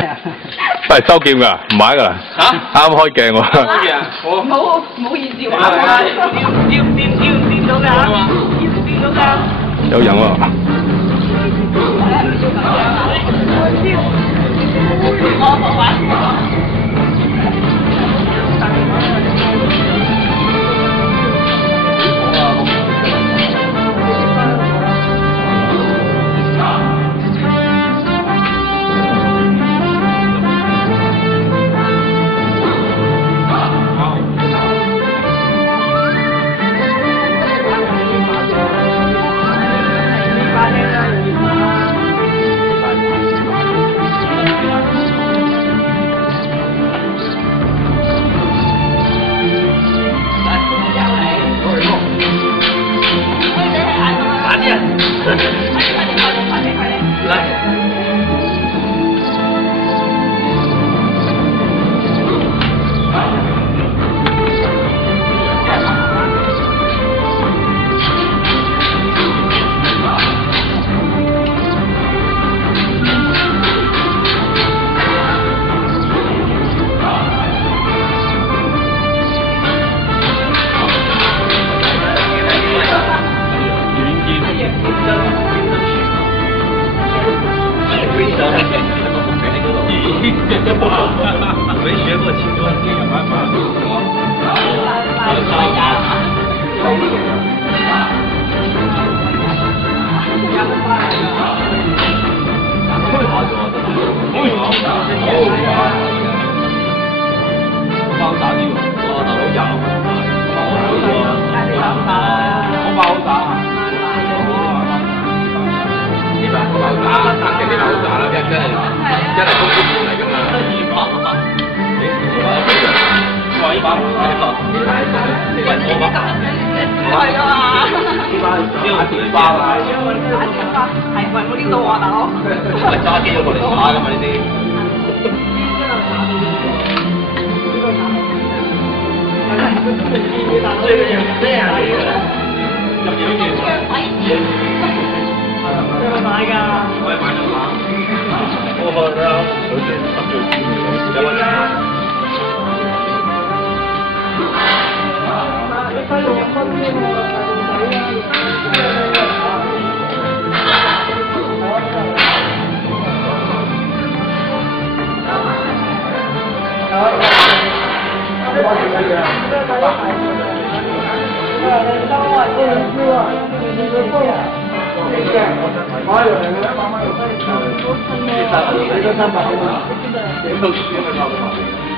喂，收劍㗎，唔買㗎啦。嚇？啱開鏡喎。開鏡啊！冇意思玩啊！掂到㗎，掂到㗎。有人喎。我玩。没学过轻功，包打呢個，大佬有，我爆打，呢把爆打，特定啲爆打啦，真係功夫嚟㗎嘛。哇！呢把唔係呢把，喂我把，係㗎嘛？呢個鐵花啊，係喂我呢度啊，大佬。係揸機咗過嚟打㗎嘛呢啲。這個也是這樣的。入嘢嘅。邊個買㗎？我係買咗把。我覺得水最濕最堅嘅，有冇啊？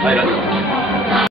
係啦。